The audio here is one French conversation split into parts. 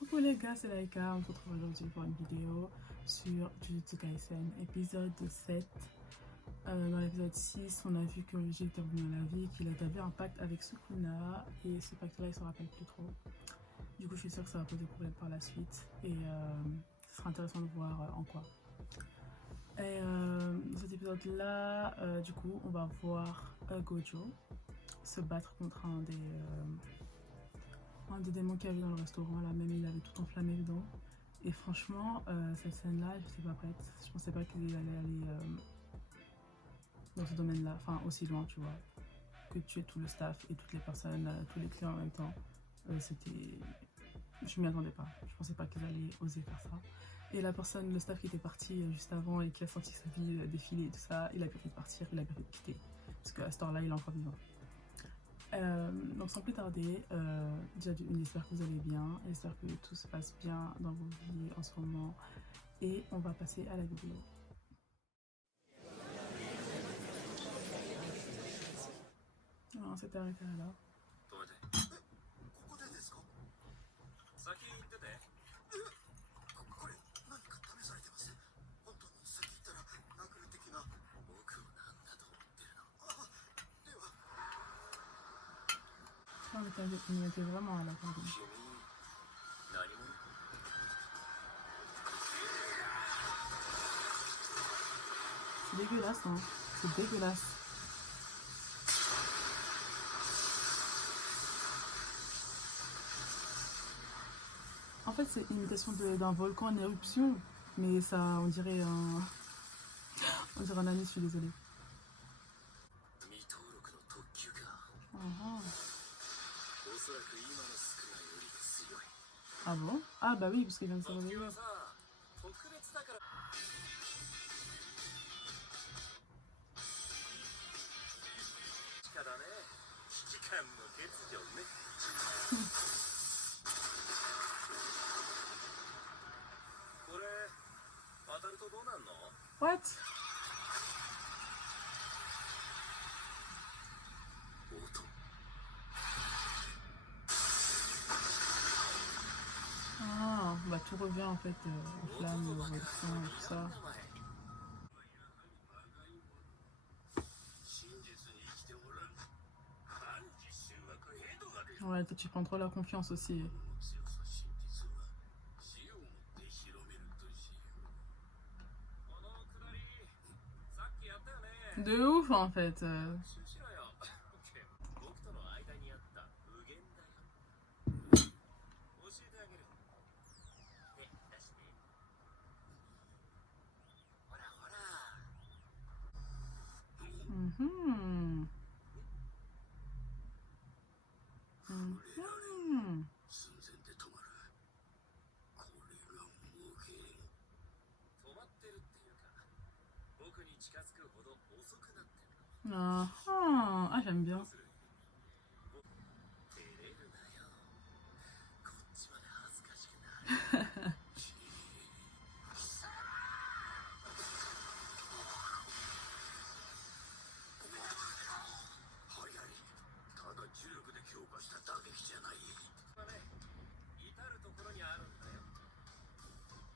Coucou les gars, c'est Laika, on se retrouve aujourd'hui pour une vidéo sur Jujutsu Kaisen, épisode 7. Dans l'épisode 6, on a vu que Ryuji était revenu à la vie, qu'il a établi un pacte avec Sukuna, et ce pacte-là, il se rappelle plus trop. Du coup, je suis sûre que ça va poser problème par la suite, et ce sera intéressant de voir en quoi. Et dans cet épisode-là, du coup, on va voir Gojo se battre contre un des démons qu'il y avait dans le restaurant. Là, même il avait tout enflammé dedans. Et franchement, cette scène-là, je n'étais pas prête. Je pensais pas qu'il allait aller dans ce domaine-là, enfin aussi loin, tu vois, que tuer tout le staff et toutes les personnes, tous les clients en même temps. C'était, je m'y attendais pas. Je pensais pas qu'ils allaient oser faire ça. Et la personne, le staff qui était parti juste avant et qui a senti sa vie défiler et tout ça, il a bien fait de partir, il a bien fait de quitter. Parce qu'à cette heure-là, il est encore vivant. Donc sans plus tarder, déjà j'espère que vous allez bien, j'espère que tout se passe bien dans vos vies en ce moment et on va passer à la vidéo. Alors on s'est arrêté là. On était vraiment à la fin. C'est dégueulasse, hein. C'est dégueulasse. En fait, c'est une imitation d'un volcan en éruption, mais ça, on dirait un anus, je suis désolée. Ah bon? Ah bah oui, parce qu'il vient de se réveiller. What? Ah, bah tout revient en fait aux flammes, aux volcans et tout ça. Ouais, toi tu prends trop la confiance aussi. De ouf en fait. Mhm. Mhm. Ah, ah, j'aime bien.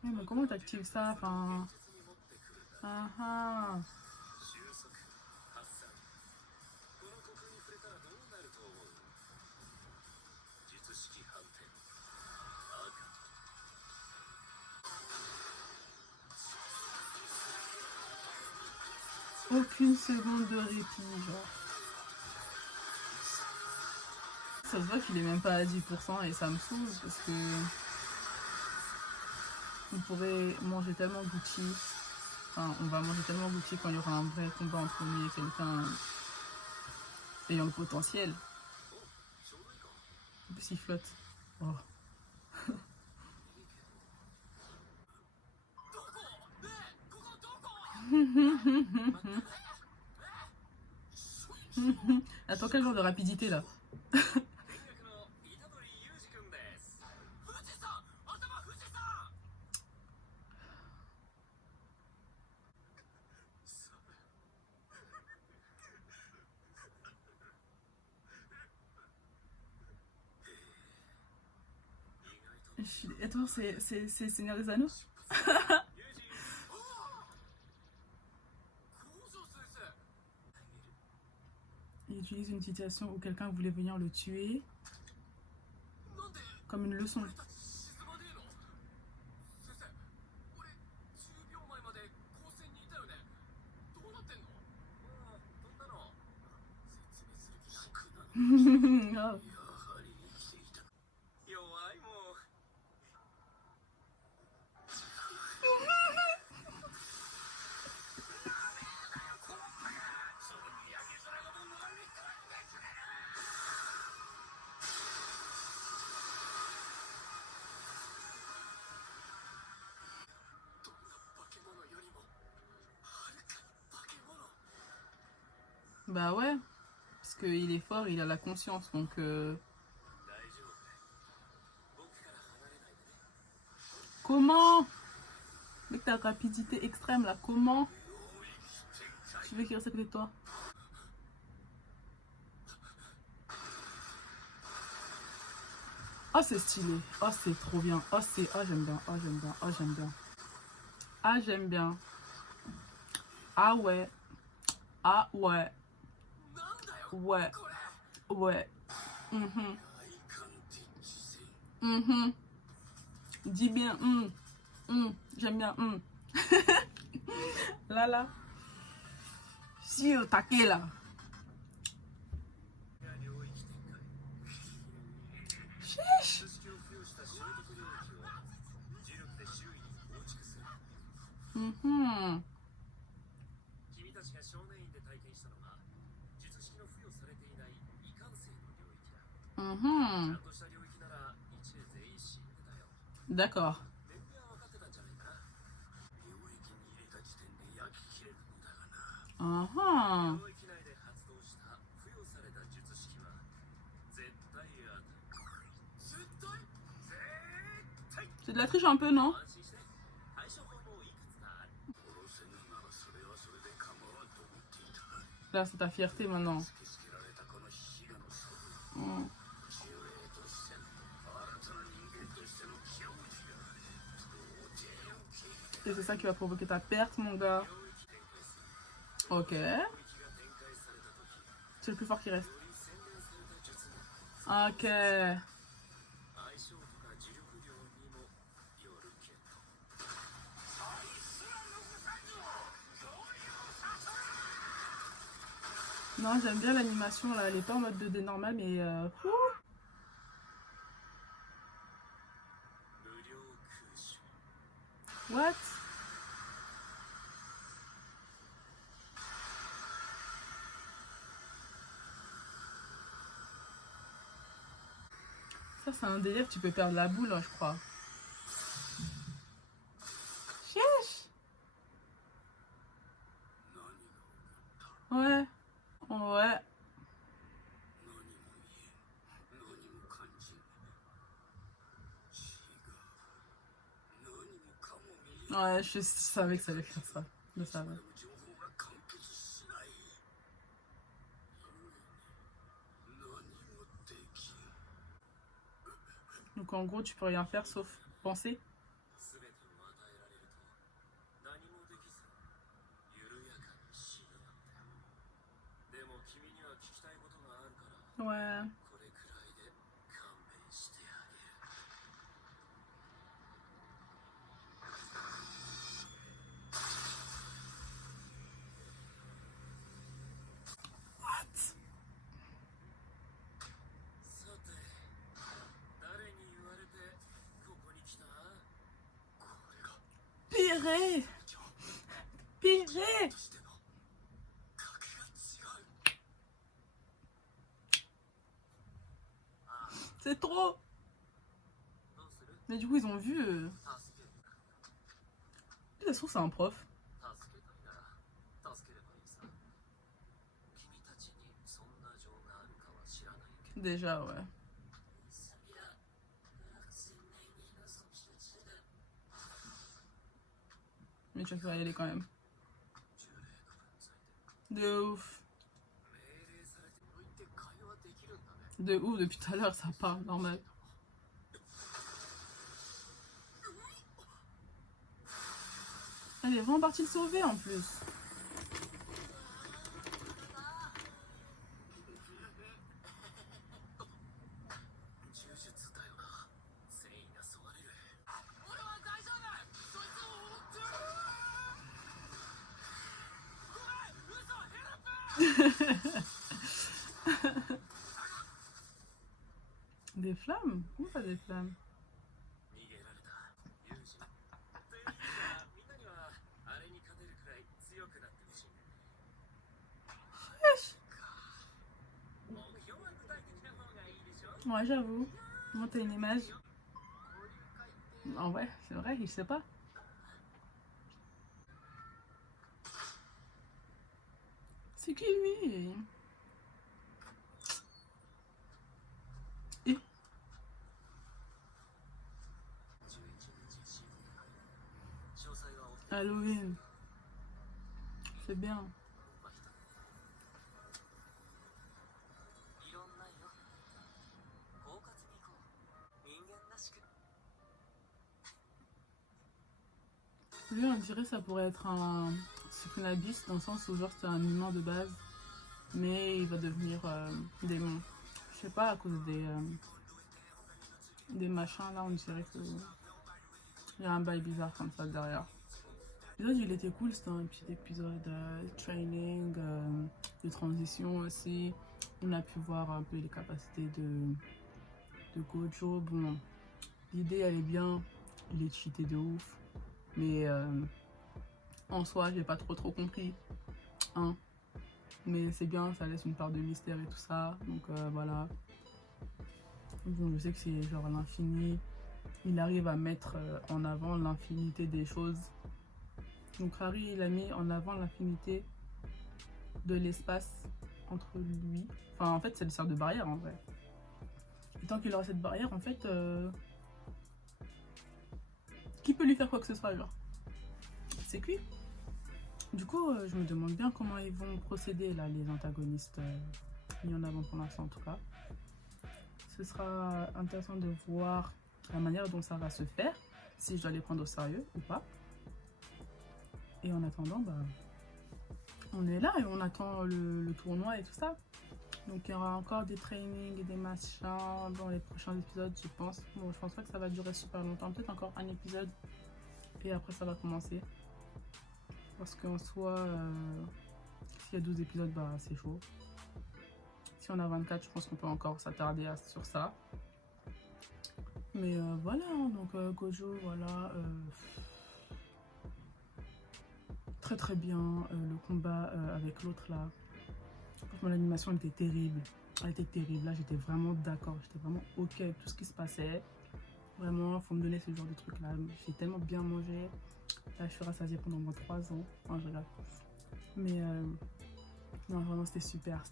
Oui, mais comment t'actives ça? Enfin. Ah ah. Aucune seconde de répit, genre. Ça se voit qu'il est même pas à 10% et ça me saoule parce que on pourrait manger tellement Gucci. Enfin, on va manger tellement Gucci quand il y aura un vrai combat entre lui et quelqu'un ayant le potentiel. En plus, il flotte. Oh. Attends, quel genre de rapidité là? Et toi, c'est Seigneur des Anneaux? Il utilise une situation où quelqu'un voulait venir le tuer comme une leçon. Oh. Bah ouais, parce qu'il est fort, il a la conscience, donc... Comment? Avec ta rapidité extrême là, comment tu veux qu'il reste à côté de toi? Oh c'est stylé, oh c'est trop bien, oh c'est... Oh j'aime bien, oh j'aime bien, oh j'aime bien. Ah j'aime bien. Ah ouais, ah ouais, ouais, ouais. Mhm, mhm. Dis bien, j'aime bien, Là là, si au taquet là. Chiche. Mhm, mhm. D'accord. Mhm. C'est de la triche un peu, non? Là, c'est ta fierté maintenant. Mm. Et c'est ça qui va provoquer ta perte, mon gars. Ok. C'est le plus fort qui reste. Ok. Non, j'aime bien l'animation là. Elle est pas en mode 2D normal, mais. What? Ça, c'est un délire. Tu peux perdre la boule, hein, je crois. Chiche. Ouais. Ouais. Ouais, je savais que ça allait faire ça. Je le savais. Donc en gros, tu peux rien faire sauf penser. Ouais. What? Purée. Purée. C'est trop. Mais du coup, ils ont vu. Ça se trouve, c'est un prof. Déjà, ouais. Mais tu vas y aller quand même. De ouf. De ouf, depuis tout à l'heure, ça parle normal. il est vraiment parti le sauver en plus. Des flammes? Comment ça des flammes? Ouais, j'avoue. Moi, t'as une image. En vrai, c'est vrai, je sais pas. C'est qui lui? Et Halloween, c'est bien. Lui, on dirait ça pourrait être un Sukunabis dans le sens où genre c'est un humain de base, mais il va devenir démon. Je sais pas, à cause des machins là, on dirait que il y a un bail bizarre comme ça derrière. L'épisode il était cool, c'était un petit épisode training, de transition aussi. On a pu voir un peu les capacités de Gojo. Bon, l'idée elle est bien, il est cheaté de ouf, mais en soi j'ai pas trop compris. Hein. Mais c'est bien, ça laisse une part de mystère et tout ça, donc voilà. Bon, je sais que c'est genre l'infini, il arrive à mettre en avant l'infinité des choses. Donc Harry, il a mis en avant l'infinité de l'espace entre lui. Enfin, en fait, ça lui sert de barrière en vrai. Et tant qu'il aura cette barrière, en fait, qui peut lui faire quoi que ce soit, genre? C'est cuit. Du coup, je me demande bien comment ils vont procéder, là, les antagonistes mis en avant pour l'instant, en tout cas. Ce sera intéressant de voir la manière dont ça va se faire, si je dois les prendre au sérieux ou pas. Et en attendant, bah, on est là et on attend le tournoi et tout ça. Donc il y aura encore des trainings et des machins dans les prochains épisodes, je pense. Bon, je pense pas que ça va durer super longtemps, peut-être encore un épisode et après ça va commencer. Parce qu'en soi, s'il y a 12 épisodes, bah c'est chaud. Si on a 24, je pense qu'on peut encore s'attarder sur ça. Mais voilà, donc Gojo, voilà. Très très bien, le combat avec l'autre là. Franchement, l'animation elle était terrible. Elle était terrible. Là, j'étais vraiment d'accord. J'étais vraiment ok avec tout ce qui se passait. Vraiment, faut me donner ce genre de trucs là. J'ai tellement bien mangé. Là, je suis rassasiée pendant moins 3 ans. Enfin, je regarde. Mais non, vraiment, c'était super,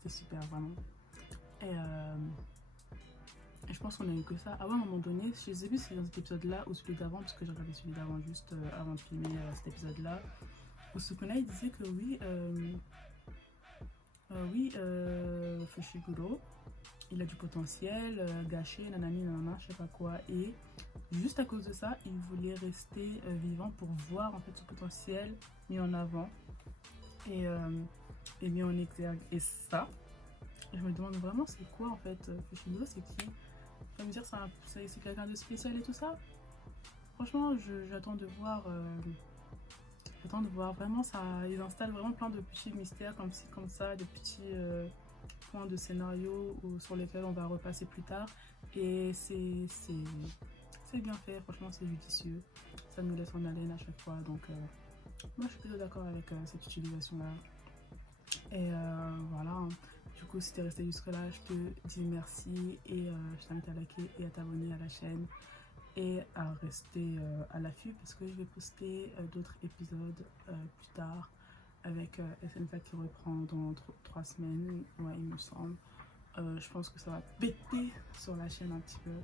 vraiment. Et je pense qu'on a eu que ça. Ah ouais, à un moment donné, je sais plus si c'est dans cet épisode-là ou celui d'avant, parce que j'ai regardé celui d'avant juste avant de filmer cet épisode-là. Où Sukuna, il disait que oui, Fushiguro, il a du potentiel, gâché, nanani, nanana, je sais pas quoi. Et juste à cause de ça, il voulait rester vivant pour voir en fait ce potentiel mis en avant et mis en exergue. Et ça, je me demande vraiment c'est quoi en fait Fushiguro, c'est qui? Tu vas me dire c'est quelqu'un de spécial et tout ça? Franchement, j'attends de voir. J'attends de voir vraiment ça. Ils installent vraiment plein de petits mystères comme ci, comme ça, de petits points de scénario sur lesquels on va repasser plus tard. Et c'est bien fait, franchement, c'est judicieux. Ça nous laisse en haleine à chaque fois. Donc, moi, je suis plutôt d'accord avec cette utilisation-là. Et voilà. Hein. Du coup, si t'es resté jusque-là, je te dis merci et je t'invite à liker et à t'abonner à la chaîne et à rester à l'affût parce que je vais poster d'autres épisodes plus tard avec SNK qui reprend dans 3 semaines, ouais, il me semble. Je pense que ça va péter sur la chaîne un petit peu.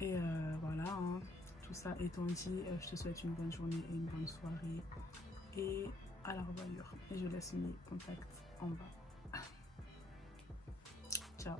Et voilà, hein. Tout ça étant dit, je te souhaite une bonne journée et une bonne soirée. Et à la revoyure. Et je laisse mes contacts en bas. Ciao.